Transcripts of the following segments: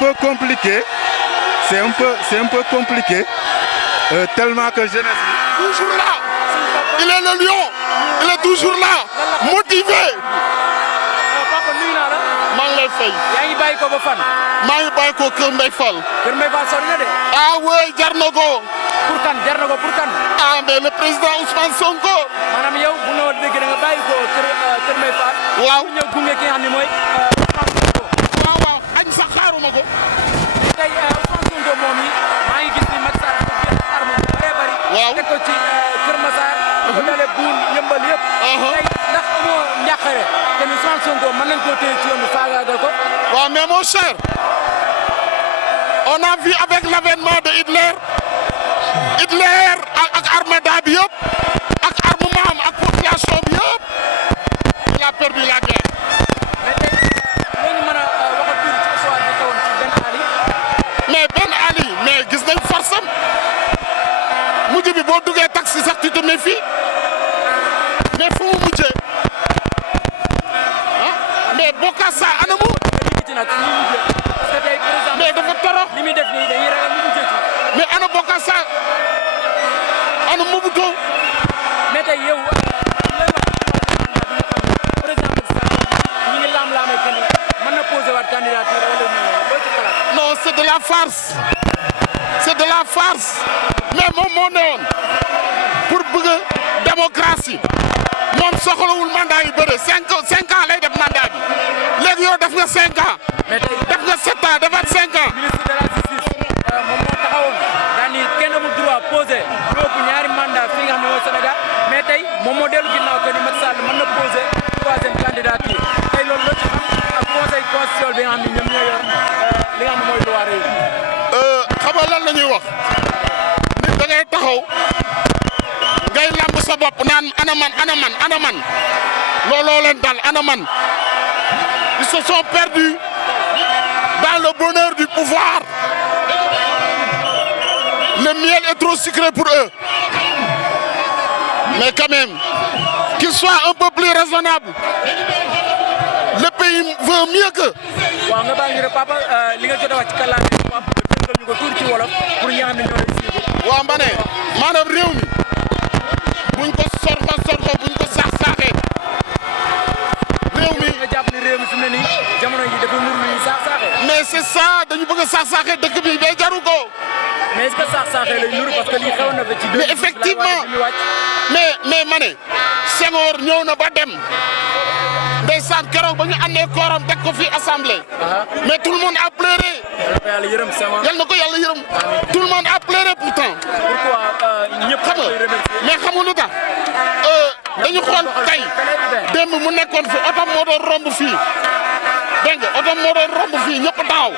peu compliqué. C'est un peu compliqué. Tellement que jeunesse. Toujours là. Il est le lion. Il est toujours là. Motivé. papa nuyu naa la. maa ngi lay fay. yaa ngi bàyyi ko ba fan. maa ngi bàyyi ko Kër Mbaye Fall. Kër Mbaye Fall sori na de. ah oui jar na ko. pour kan jar na ko pour kan. ah mais le président Ousmane Sonko. maanaam yow bu ñu dégg da nga bàyyi ko Kër Mbaye Fall. waaw ñëw gunge ki nga xam ne mooy Ousmane Sonko. waaw añ sax xaaruma ko. tey Ousmane Sonko moom yi maa ngi gis ni Macky Sall dafa jël arme bu bëree bëri. waaw teg ko ci Kër Massar. dafa dalee buun yëmbal yëpp. tey ndax amoo njàqare te ni Ousmane Sonko mën nañ koo téye ci yoon bi faagaagal ko. waaw mais mon cher on a vu avec l'avènement de Hitler ak armée bi yëpp ak armement am ak population bi yëpp il a perdu la guerre. mais tey loolu mën a wax tuuti ci histoire bi xewoon ci Ben Ali. mais Ben Ali mais gis nañ force am mujj bi boo duggee taxi sax tu te méfies mais fu mu mujjee ah mais Bokassa anamu. mais dafa torox. li muy def nii dañuy ragal li mu jëcc. mais ana Bokassa ana Mobutu. mais tey yow président Macky Sall ñi ngi laam-laamee que ni mën na posé waat candidature wala loo ci xalaat. non c'est de la farce c'est de la farce mais moom moo ne woon pour bëgg démocratie moom soxlawul mandat yu bëre 5 ans lay def mandat bi léegi yow def nga 5 ans. mais tey def nga 7 ans defaat 5 ans. ministre de la justice moom moo taxawoon daan ni kenn amul droit posé lu ëpp ñaari mandat fii nga xam ne mooy Sénégal mais tey moom moo dellu ginnaaw que ni Macky Sall mën na posé 3e candidature tey loolu la ci xam ak conseil constitutionnel bi nga xam ne ñoom ñoo yor li nga xam ne mooy loi réew mi. xam nga lan la ñuy wax nit da ngay taxaw ngay lamb sa bopp naan ana man looloo leen dal ana man ils se sont perdus dans le bonheur du pouvoir. Le miel est trop sucré pour eux. Mais quand même, qu'ils soient un peu plus raisonnables. Le pays veut mieux que. waaw nga baal ñu rek papa li nga jot a wax ci kàllaame bi papa nga ñu ko tuuti ci wolof pour ñi nga xam ne ñoo lay suivre. waaw ma ne maanaam réew mi buñ ko sorko buñ ko saaxee réew mi nga jàpp ni réew mi fi mu ne nii jamono yi dafa nur lu saaxee. mais c'est ça dañu bëgg a saaxee dëkk bi day jaru ko. mais est-ce que saaxee lay nuru parce que lii xewoon na fa ci. mais effectivement mais ma ne Senghor ñëw na ba dem ndeysaan keroog ba ñu àndee kooram teg ko fii assemblée. mais tout le monde a pleuré. yàlla yërëm Senghor. yal na ko yàlla yërëm. tout le monde a pleuré pourtant. pourquoi ñëpp xam nga mais xam nga lu tax dañu xool tey démb mu nekkoon fi oto moo doon romb fii dégg nga oto moo doon romb fii ñëpp taxaw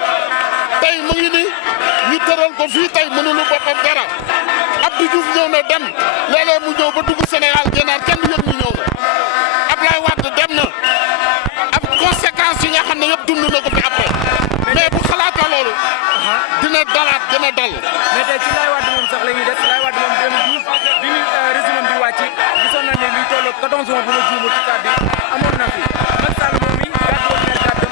tey mu ngi ni ñu tëral ko fii tey mënulu boppam dara Abdou Diouf ñëw na dem léeg-léeg mu ñëw ba dugg Sénégal génnaar kenn du yëg ñu ñëw na Ablaye Wade dem na am conséquences yi nga xam ne yëpp dund na ko fi après mais bu xalaata loolu dina dalaat dina dal. mais tey ci Laye Wade moom sax la ñuy def Laye Wade moom 2012 bi ñu résumé bi wàcc gisoon nañ ne luy toll 14 mois bu la juumul ci kàddu amoon na fi Macky Sall moom mi gàddu woon na kàddu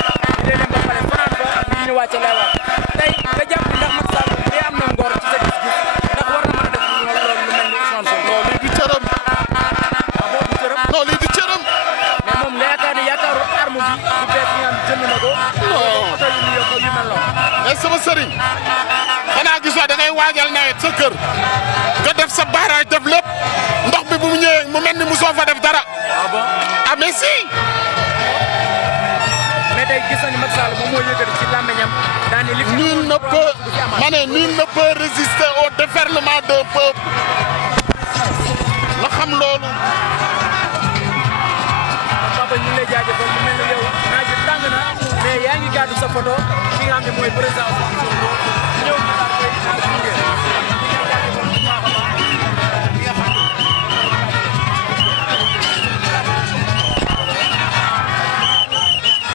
di leen ba pare fanaan fa ñu wàcce Laye Wade tey nga jàpp ndax Macky Sall day am na ngor ci sa gis-gis ndax war na mën a def loolu lu mel ni Ousmane Sonko. non lii du cëram. boobu du cëram. non lii du cëram. mais moom la yaakaar ni yaakaaru arme bi bu bees yi nga xam jënd na ko. non oto yu yu mel noonu. mais sama sëriñ xanaa gisoo da ngay waajal nawet sa kër nga def sa barrage def lépp ndox bi bu mu ñëwee mu mel ni musoo fa def dara. ah bon ah mais si. mais tey gis nañu Macky Sall moom moo yëkkati ci làmmiñam daan ni li fi nul ne peut ma ne nul ne peut résister au déferlement d'un peuple la xam loolu. papa ñu ngi lay jaajëfal mu mel ni yow naaj bi tàng na mais yaa ngi gàddu sa photo ki nga xam ne mooy président